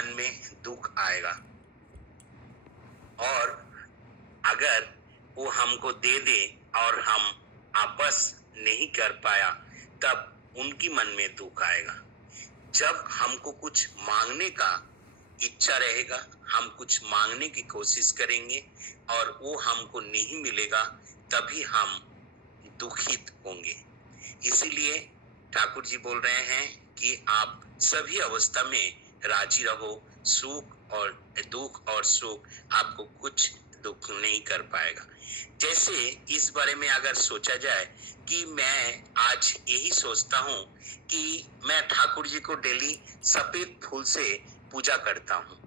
मन में दुख आएगा। और अगर वो हमको दे दे और हम वापस नहीं कर पाया, तब उनकी मन में दुख आएगा। जब हमको कुछ मांगने का इच्छा रहेगा, हम कुछ मांगने की कोशिश करेंगे और वो हमको नहीं मिलेगा, तभी हम दुखित होंगे। इसीलिए ठाकुर जी बोल रहे हैं कि आप सभी अवस्था में राजी रहो। दुख और सुख आपको कुछ दुख नहीं कर पाएगा। जैसे इस बारे में अगर सोचा जाए कि मैं आज यही सोचता हूँ कि मैं ठाकुर जी को डेली सफेद फूल से पूजा करता हूँ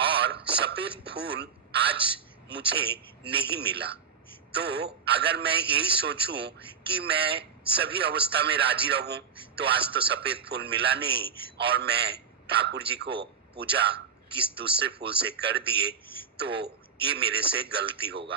और सफेद फूल आज मुझे नहीं मिला, तो अगर मैं यही सोचूं कि मैं सभी अवस्था में राजी रहूं, तो आज तो सफेद फूल मिला नहीं और मैं ठाकुर जी को पूजा किस दूसरे फूल से कर दिए, तो ये मेरे से गलती होगा।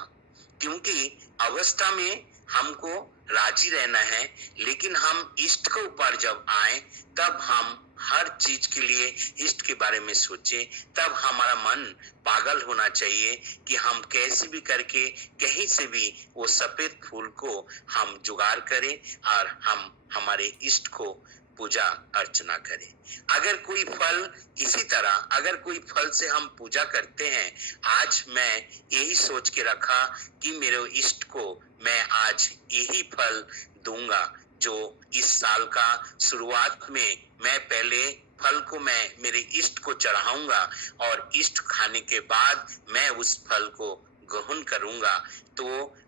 क्योंकि अवस्था में हमको राजी रहना है, लेकिन हम इष्ट के ऊपर जब आए तब हम हर चीज के लिए इष्ट के बारे में सोचे। तब हमारा मन पागल होना चाहिए कि हम कैसे भी करके कहीं से भी वो सफेद फूल को हम जुगाड़ करें और हम हमारे इष्ट को पूजा अर्चना करें। अगर कोई फल इसी तरह अगर कोई फल से हम पूजा करते हैं, आज मैं यही सोच के रखा कि मेरे इष्ट को मैं आज यही फल दूंगा, जो इस साल का शुरुआत में मैं पहले फल को मैं मेरे इष्ट को चढ़ाऊंगा और इष्ट खाने के बाद मैं उस फल को ग्रहण करूंगा। तो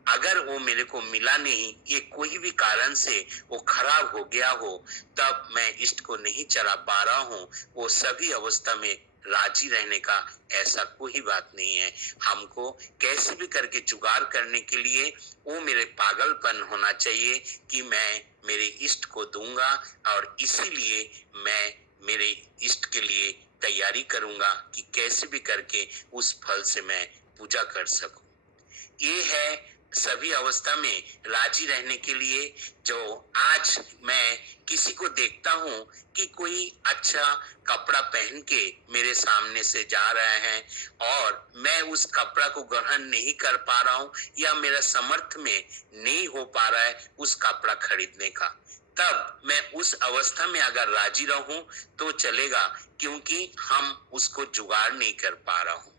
अगर वो मेरे को मिला नहीं, ये कोई भी कारण से वो खराब हो गया हो, तब मैं इष्ट को नहीं चढ़ा पा रहा हूँ, वो सभी अवस्था में राजी रहने का ऐसा कोई बात नहीं है। हमको कैसे भी करके जुगाड़ करने के लिए वो मेरे पागलपन होना चाहिए कि मैं मेरे इष्ट को दूंगा और इसीलिए मैं मेरे इष्ट के लिए तैयारी करूंगा कि कैसे भी करके उस फल से मैं पूजा कर सकूं। ये है सभी अवस्था में राजी रहने के लिए। जो आज मैं किसी को देखता हूँ कि कोई अच्छा कपड़ा पहन के मेरे सामने से जा रहा है और मैं उस कपड़ा को ग्रहण नहीं कर पा रहा हूँ या मेरा समर्थ में नहीं हो पा रहा है उस कपड़ा खरीदने का, तब मैं उस अवस्था में अगर राजी रहूं तो चलेगा, क्योंकि हम उसको जुगाड़ नहीं कर पा रहा हूं।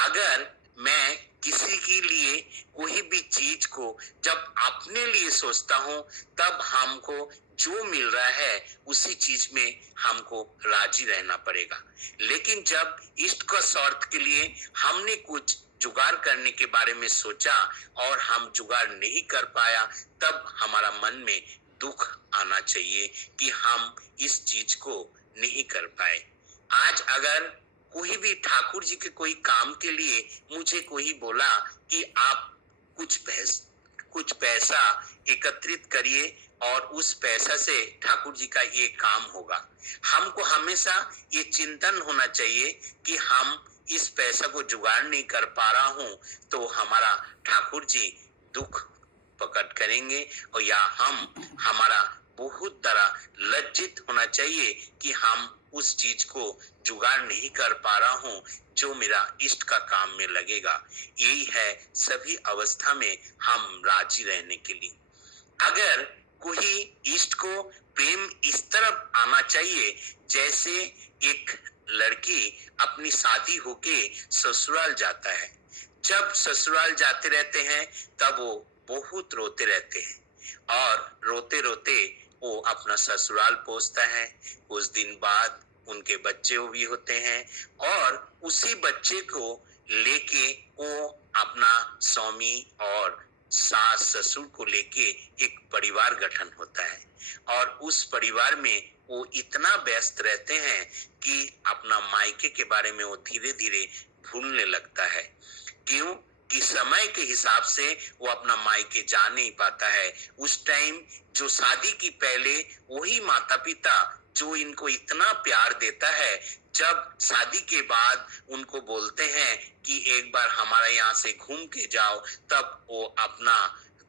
अगर मैं किसी के लिए कोई भी चीज को जब अपने लिए सोचता हूँ, तब हमको जो मिल रहा है उसी चीज में हमको राजी रहना पड़ेगा। लेकिन जब इष्ट का स्वार्थ के लिए हमने कुछ जुगाड़ करने के बारे में सोचा और हम जुगाड़ नहीं कर पाया, तब हमारा मन में दुख आना चाहिए कि हम इस चीज को नहीं कर पाए। आज अगर कोई भी ठाकुर जी के कोई काम के लिए मुझे कोई बोला कि आप कुछ पैसा एकत्रित करिए और उस पैसा से ठाकुर जी का ये काम होगा, हमको हमेशा ये चिंतन होना चाहिए कि हम इस पैसा को जुगाड़ नहीं कर पा रहा हूँ, तो हमारा ठाकुर जी दुख प्रकट करेंगे और या हमारा बहुत तरह लज्जित होना चाहिए कि हम उस चीज को जुगाड़ नहीं कर पा रहा हूँ जो मेरा इष्ट का काम में लगेगा। यही है सभी अवस्था में हम राजी रहने के लिए। अगर कोई इष्ट को प्रेम इस तरफ आना चाहिए, जैसे एक लड़की अपनी शादी होके ससुराल जाता है, जब ससुराल जाते रहते हैं तब वो बहुत रोते रहते हैं और रोते रोते वो अपना ससुराल पहुंचता है। कुछ दिन बाद उनके बच्चे भी होते हैं और उसी बच्चे को लेके वो अपना स्वामी और सास ससुर को लेके एक परिवार गठन होता है और उस परिवार में वो इतना व्यस्त रहते हैं कि अपना मायके के बारे में वो धीरे धीरे भूलने लगता है। क्यों? कि समय के हिसाब से वो अपना मायके जा नहीं पाता है। उस टाइम जो शादी की पहले वही माता पिता जो इनको इतना प्यार देता है, जब शादी के बाद उनको बोलते हैं कि एक बार हमारे यहाँ से घूम के जाओ, तब वो अपना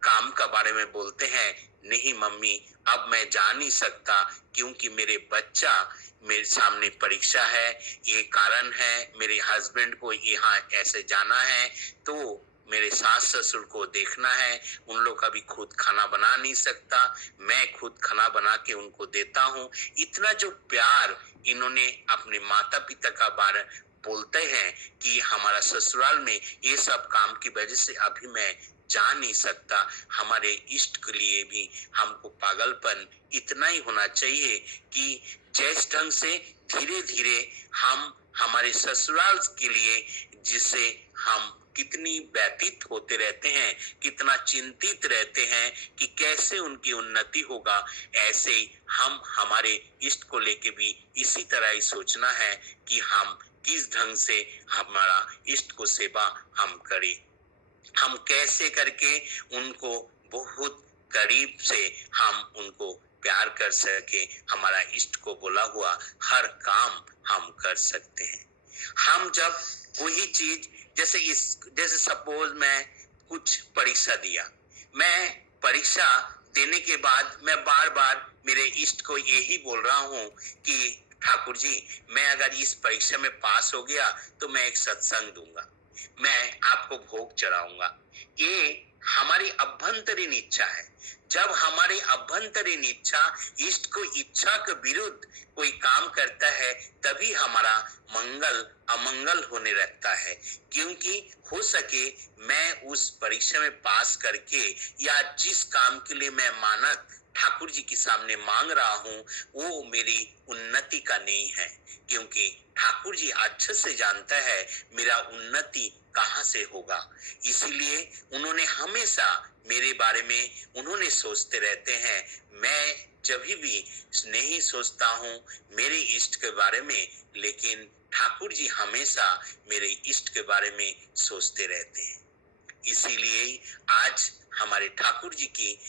काम का बारे में बोलते हैं, नहीं मम्मी अब मैं जा नहीं सकता क्योंकि मेरे बच्चा मेरे सामने परीक्षा है, ये कारण है, मेरे हस्बैंड को यहाँ ऐसे जाना है, तो मेरे सास ससुर को देखना है, उन लोग अभी खुद खाना बना नहीं सकता, मैं खुद खाना बना के उनको देता हूँ। इतना जो प्यार इन्होंने अपने माता पिता का बारे बोलते हैं कि हमारा ससुराल में ये सब काम की वजह से अभी मैं जा नहीं सकता। हमारे इष्ट के लिए भी हमको पागलपन इतना ही होना चाहिए कि जिस ढंग से धीरे धीरे हम हमारे ससुराल के लिए, जिससे हम कितनी व्यतीत होते रहते हैं, कितना चिंतित रहते हैं कि कैसे उनकी उन्नति होगा, ऐसे ही हम हमारे इष्ट को लेके भी इसी तरह ही सोचना है कि हम किस ढंग से हमारा इष्ट को सेवा हम करें, हम कैसे करके उनको बहुत करीब से हम उनको प्यार कर सके, हमारा इष्ट को बोला हुआ हर काम हम कर सकते हैं। हम जब कोई चीज जैसे सपोज मैं कुछ परीक्षा दिया, मैं परीक्षा देने के बाद मैं बार बार मेरे इष्ट को यही बोल रहा हूँ कि ठाकुर जी मैं अगर इस परीक्षा में पास हो गया तो मैं एक सत्संग दूंगा, मैं आपको भोग चढ़ाऊंगा। ये हमारी अभ्यंतरीण इच्छा है। जब हमारी अभ्यंतरीण इच्छा इष्ट को इच्छा के विरुद्ध कोई काम करता है तभी हमारा मंगल अमंगल होने लगता है, क्योंकि हो सके मैं उस परीक्षा में पास करके या जिस काम के लिए मैं मानद ठाकुर जी के सामने मांग रहा हूँ वो मेरी उन्नति का नहीं है, क्योंकि ठाकुर जी अच्छे से जानता है मेरा उन्नति कहाँ से होगा। इसीलिए उन्होंने हमेशा मेरे बारे में उन्होंने सोचते रहते हैं। मैं जब भी नहीं सोचता हूँ मेरे इष्ट के बारे में, लेकिन ठाकुर जी हमेशा मेरे इष्ट के बारे में सोचते रहते हैं। इसीलिए आज हमारे ठाकुर जी की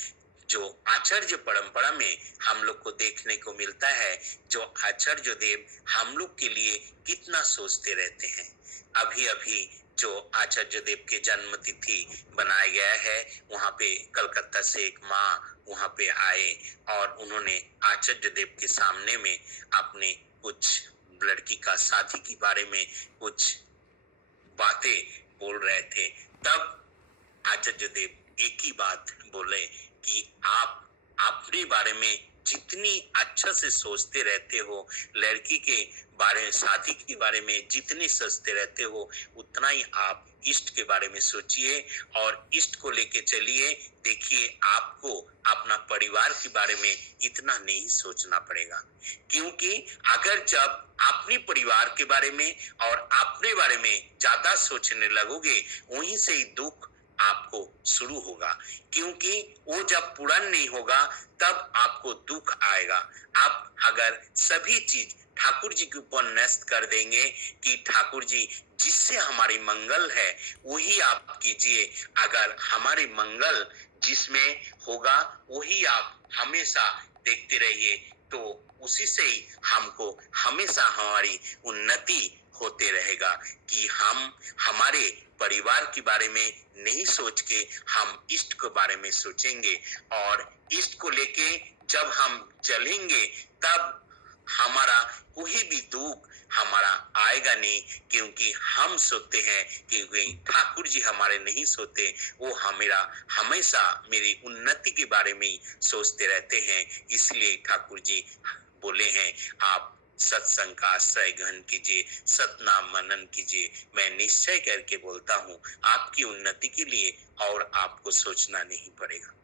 जो आचार्य परंपरा में हम लोग को देखने को मिलता है, जो आचार्य देव हम लोग के लिए कितना सोचते रहते हैं। अभी अभी जो आचार्य देव के जन्म तिथि बनाया गया है, वहाँ पे कलकत्ता से एक माँ वहाँ पे आए और उन्होंने आचार्य देव के सामने में अपने कुछ लड़की का शादी के बारे में कुछ बातें बोल रहे थे। तब आचार्य देव एक ही बात बोले कि आप अपने बारे में जितनी अच्छा से सोचते रहते हो, लड़की के बारे में, शादी के बारे में जितने सोचते रहते हो, उतना ही आप इष्ट के बारे में सोचिए और इष्ट को लेके चलिए। देखिए आपको अपना परिवार के बारे में इतना नहीं सोचना पड़ेगा, क्योंकि अगर जब अपने परिवार के बारे में और अपने बारे में ज्यादा सोचने लगोगे, वहीं से ही दुख आपको शुरू होगा, क्योंकि वो जब पूर्ण नहीं होगा तब आपको दुख आएगा। आप अगर सभी चीज ठाकुर जी के ऊपर न्यस्त कर देंगे कि ठाकुर जी जिससे हमारी मंगल है वही आप कीजिए, अगर हमारे मंगल जिसमें होगा वही आप हमेशा देखते रहिए, तो उसी से ही हमको हमेशा हमारी उन्नति होते रहेगा कि हम हमारे परिवार के बारे में नहीं सोच के हम इष्ट के बारे में सोचेंगे, और इष्ट को लेके जब हम चलेंगे तब हमारा कोई भी दुख हमारा आएगा नहीं, क्योंकि हम सोचते हैं कि ठाकुर जी हमारे नहीं सोते, वो हमेशा मेरी उन्नति के बारे में ही सोचते रहते हैं। इसलिए ठाकुर जी बोले हैं आप सत्संग का आश्रय ग्रहण कीजिए, सतनाम मनन कीजिए। मैं निश्चय करके बोलता हूँ आपकी उन्नति के लिए और आपको सोचना नहीं पड़ेगा।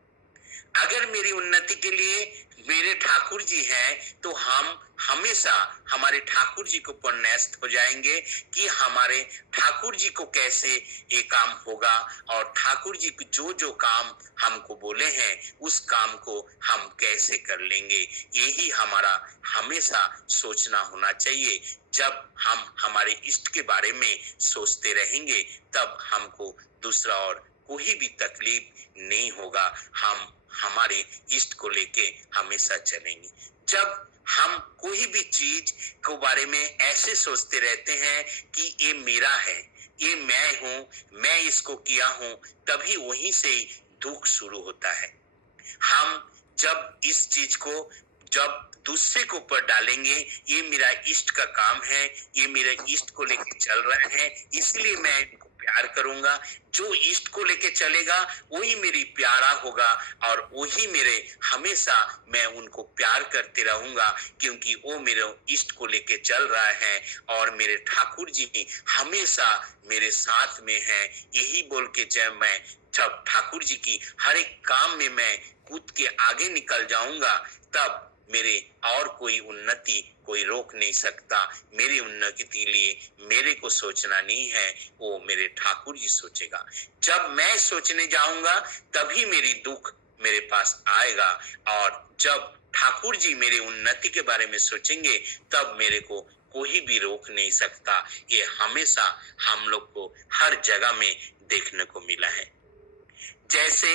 अगर मेरी उन्नति के लिए मेरे ठाकुर जी हैं तो हम हमेशा हमारे ठाकुर जी को ऊपर न्यस्त हो जाएंगे कि हमारे ठाकुर जी को कैसे ये काम होगा, और ठाकुर जी जो जो काम हमको बोले हैं उस काम को हम कैसे कर लेंगे। यही हमारा हमेशा सोचना होना चाहिए। जब हम हमारे इष्ट के बारे में सोचते रहेंगे तब हमको दूसरा और कोई भी तकलीफ नहीं होगा। हम हमारे इष्ट को लेके हमेशा चलेंगे। जब हम कोई भी चीज के बारे में ऐसे सोचते रहते हैं कि ये मेरा है, ये मैं हूँ, मैं इसको किया हूँ, तभी वहीं से दुख शुरू होता है। हम जब इस चीज को जब दूसरे के ऊपर डालेंगे, ये मेरा इष्ट का काम है, ये मेरे इष्ट को लेके चल रहा है, इसलिए मैं इनको प्यार करूंगा। जो इष्ट को लेके चलेगा वही मेरी प्यारा होगा और वही मेरे हमेशा मैं उनको प्यार करते रहूंगा, क्योंकि वो मेरे इष्ट को लेके चल रहा है और मेरे ठाकुर जी हमेशा मेरे साथ में है। यही बोल के जब मैं जब ठाकुर जी की हर एक काम में मैं कूद के आगे निकल जाऊंगा, तब मेरे और कोई उन्नति कोई रोक नहीं सकता। मेरी उन्नति के लिए मेरे को सोचना नहीं है, वो मेरे ठाकुर जी सोचेगा। जब मैं सोचने जाऊंगा तभी मेरी दुख मेरे पास आएगा, और जब ठाकुर जी मेरी उन्नति के बारे में सोचेंगे तब मेरे को कोई भी रोक नहीं सकता। ये हमेशा हम लोग को हर जगह में देखने को मिला है। जैसे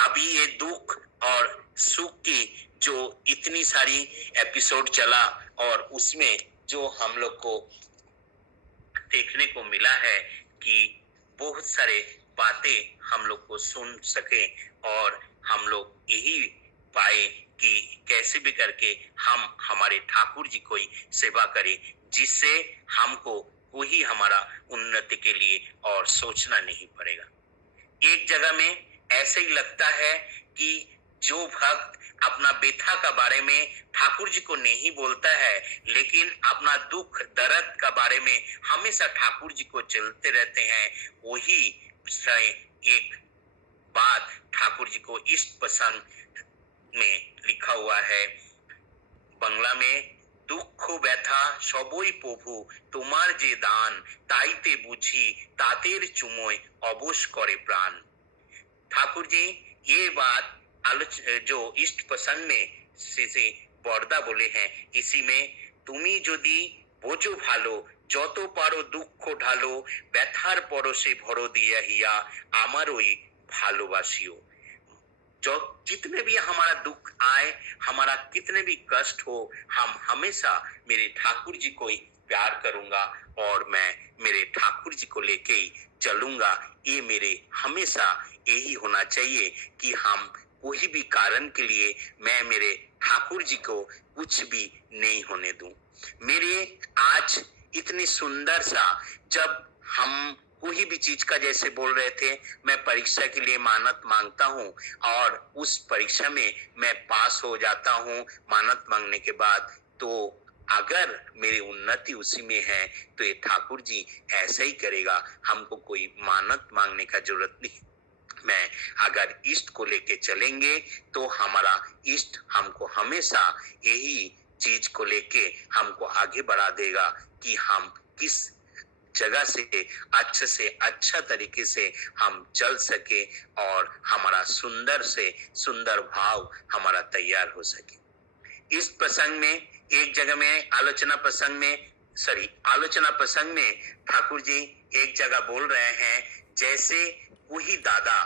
अभी ये दुख और सुख की जो इतनी सारी एपिसोड चला और उसमें जो हम लोग को देखने को मिला है कि बहुत सारे बातें हम लोग को सुन सके और हम लोग यही पाए कि कैसे भी करके हम हमारे ठाकुर जी को सेवा करें, जिससे हमको कोई हमारा उन्नति के लिए और सोचना नहीं पड़ेगा। एक जगह में ऐसे ही लगता है कि जो भक्त अपना व्यथा का बारे में ठाकुर जी को नहीं बोलता है, लेकिन अपना दुख दर्द का बारे में हमेशा ठाकुर जी को चलते रहते हैं, वही एक बात ठाकुर जी को इष्ट पसंद में लिखा हुआ है बांग्ला में, दुख व्यथा সবই প্রভু তোমার যে দান তাইতে বুঝি তাতের চুমোয় অবশ করে प्राण। ठाकुर जी ये बात जो इष्ट पसंद में से बरदा बोले हैं, इसी में তুমি যদি বোঝো ভালো যত পারো দুঃখ ঢালো ব্যথার পরশে ভরো দিয়া হিয়া আমার ওই ভালোবাসিও। जो जितने भी हमारा दुख आए, हमारा कितने भी कष्ट हो, हम हमेशा मेरे ठाकुर जी को ही प्यार करूंगा और मैं मेरे ठाकुर जी को लेके ही चलूंगा। ये मेरे हमेशा यही होना चाहिए कि हम कोई भी कारण के लिए मैं मेरे ठाकुर जी को कुछ भी नहीं होने दूं। मेरे आज इतनी सुंदर सा, जब हम कोई भी चीज का जैसे बोल रहे थे, मैं परीक्षा के लिए मानत मांगता हूँ और उस परीक्षा में मैं पास हो जाता हूँ मानत मांगने के बाद, तो अगर मेरी उन्नति उसी में है तो ये ठाकुर जी ऐसा ही करेगा। हमको कोई मानत मांगने का जरूरत नहीं। मैं अगर इष्ट को लेके चलेंगे तो हमारा इष्ट हमको हमेशा यही चीज को लेके हमको आगे बढ़ा देगा कि हम किस जगह से अच्छा तरीके से हम चल सके और हमारा सुंदर से सुंदर भाव हमारा तैयार हो सके। इस प्रसंग में एक जगह में आलोचना प्रसंग में ठाकुर जी एक जगह बोल रहे हैं, जैसे कोई दादा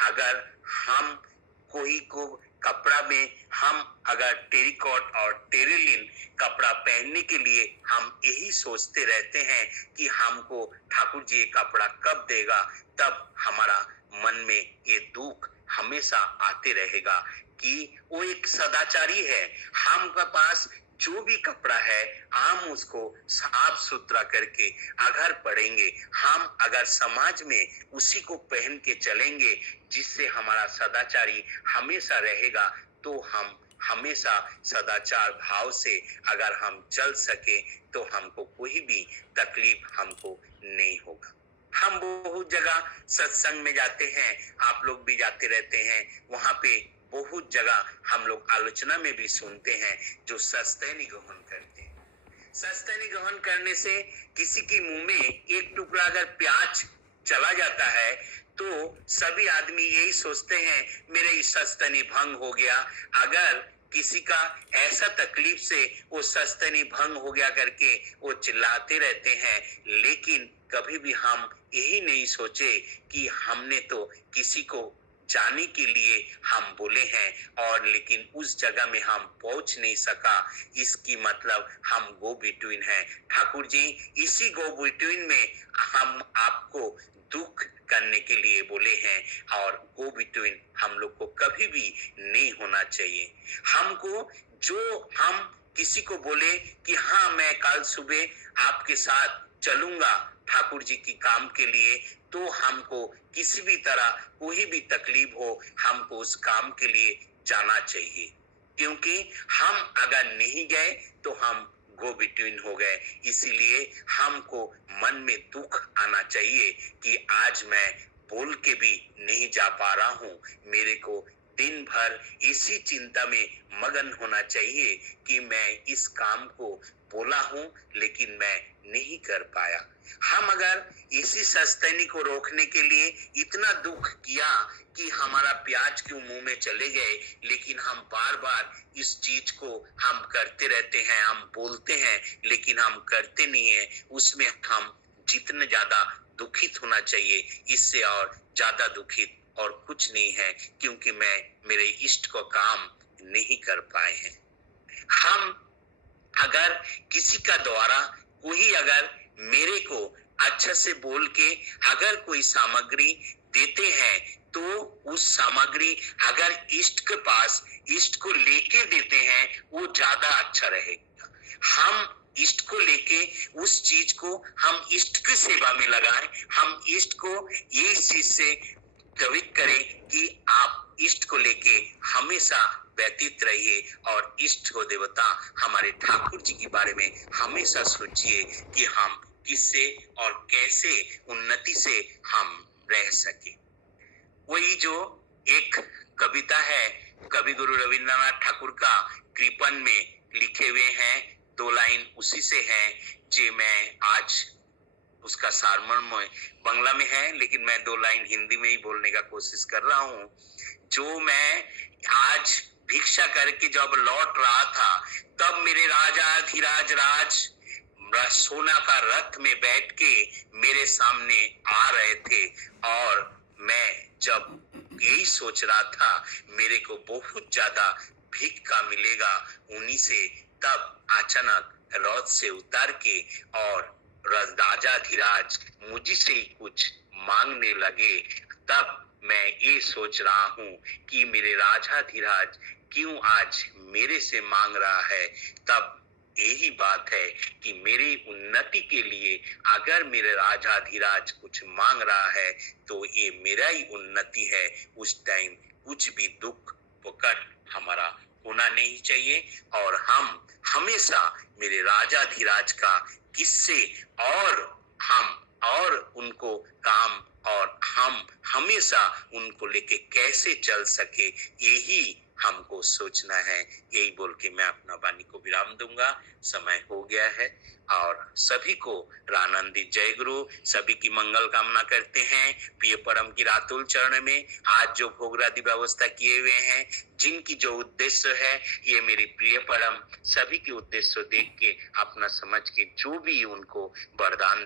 अगर हम कोई को कपड़ा में हम अगर टेरिकॉट और टेरिलिन कपड़ा पहनने के लिए हम यही सोचते रहते हैं कि हमको ठाकुर जी ये कपड़ा कब देगा, तब हमारा मन में ये दुख हमेशा आते रहेगा कि वो एक सदाचारी है। हमके पास जो भी कपड़ा है हम उसको साफ सुथरा करके अगर पड़ेंगे, हम अगर समाज में उसी को पहन के चलेंगे जिससे हमारा सदाचारी हमेशा रहेगा, तो हम हमेशा सदाचार भाव से अगर हम चल सके तो हमको कोई भी तकलीफ हमको नहीं होगा। हम बहुत जगह सत्संग में जाते हैं, आप लोग भी जाते रहते हैं, वहां पे बहुत जगह हम लोग आलोचना में भी सुनते हैं जो सस्तैनी ग्रहण करते हैं। सस्तैनी ग्रहण करने से किसी के मुंह में एक टुकड़ा अगर प्याज चला जाता है तो सभी आदमी यही सोचते हैं मेरे सस्तनी भंग हो गया। अगर किसी का ऐसा तकलीफ से वो सस्तनी भंग हो गया करके वो चिल्लाते रहते हैं, लेकिन कभी भी हम यही नहीं सोचे कि हमने तो किसी को जाने के लिए हम बोले हैं और लेकिन उस जगह में हम पहुंच नहीं सका, इसकी मतलब हम गो बिटवीन हैं। ठाकुर जी इसी गो बिटवीन में हम आपको दुख करने के लिए बोले हैं और गो बिटवीन हम लोग को कभी भी नहीं होना चाहिए। हमको जो हम किसी को बोले कि हाँ मैं कल सुबह आपके साथ चलूंगा ठाकुर जी की काम के लिए, तो हमको किसी भी तरह कोई भी तकलीफ हो हमको उस काम के लिए जाना चाहिए, क्योंकि हम अगर नहीं गए तो हम गो बिटवीन हो गए। इसीलिए हमको मन में दुख आना चाहिए कि आज मैं बोल के भी नहीं जा पा रहा हूँ। मेरे को दिन भर इसी चिंता में मगन होना चाहिए कि मैं इस काम को बोला हूँ लेकिन मैं नहीं कर पाया। हम अगर इसी सस्तैनी को रोकने के लिए इतना दुख किया कि हमारा प्याज क्यों मुंह में चले गए, लेकिन हम बार बार इस चीज को हम करते रहते हैं, हम बोलते हैं लेकिन हम करते नहीं है, उसमें हम जितना ज्यादा दुखित होना चाहिए इससे और ज्यादा दुखित और कुछ नहीं है, क्योंकि मैं मेरे इष्ट को काम नहीं कर पाए हैं। हम अगर किसी का द्वारा कोई अगर मेरे को अच्छा से बोल के अगर कोई सामग्री देते हैं तो उस सामग्री अगर इष्ट के पास इष्ट को लेके देते हैं वो ज्यादा अच्छा रहेगा। हम इष्ट को लेके उस चीज को हम इष्ट की सेवा में लगाएं, हम इष्ट को ये चीज से कवित करें कि आप इष्ट को लेके हमेशा व्यतीत रहिए और इष्ट को देवता हमारे ठाकुर जी के बारे में हमेशा सोचिए कि हम किससे और कैसे उन्नति से हम रह सके। वही जो एक कविता है कवि गुरु रविंद्रनाथ ठाकुर का कृपन में लिखे हुए हैं, 2 लाइन उसी से है जो मैं आज उसका सारमर्म बांग्ला में है लेकिन मैं 2 लाइन हिंदी में ही बोलने का कोशिश कर रहा हूँ। जो मैं आज भिक्षा करके जब लौट रहा था तब मेरे राजा धीराज राज सोना का रथ में बैठ के मेरे सामने आ रहे थे और मैं जब यही सोच रहा था मेरे को बहुत ज्यादा भिक्षा मिलेगा उन्हीं से, तब अचानक रथ से उतर के और राजा धीराज मुझे से ही कुछ मांगने लगे। तब मैं ये सोच रहा हूँ कि मेरे राजा धीराज क्यों आज मेरे से मांग रहा है। तब यही बात है कि मेरी उन्नति के लिए अगर मेरे राजा धीराज कुछ मांग रहा है तो ये मेरा ही उन्नति है। उस टाइम कुछ भी दुख पकड़ हमारा होना नहीं चाहिए और हम हमेशा मेरे राजा धीराज का किस्से और हम और उनको काम और हम हमेशा उनको लेके कैसे चल सके यही हमको सोचना है। यही बोल के मैं अपना वाणी को विराम दूंगा। समय हो गया है और सभी को रानंदित जय गुरु, सभी की मंगल कामना करते हैं। प्रिय परम की रातुल चरण में आज जो भोगरादि व्यवस्था किए हुए हैं, जिनकी जो उद्देश्य है ये मेरी प्रिय परम सभी के उद्देश्य देख के अपना समझ के जो भी उनको वरदान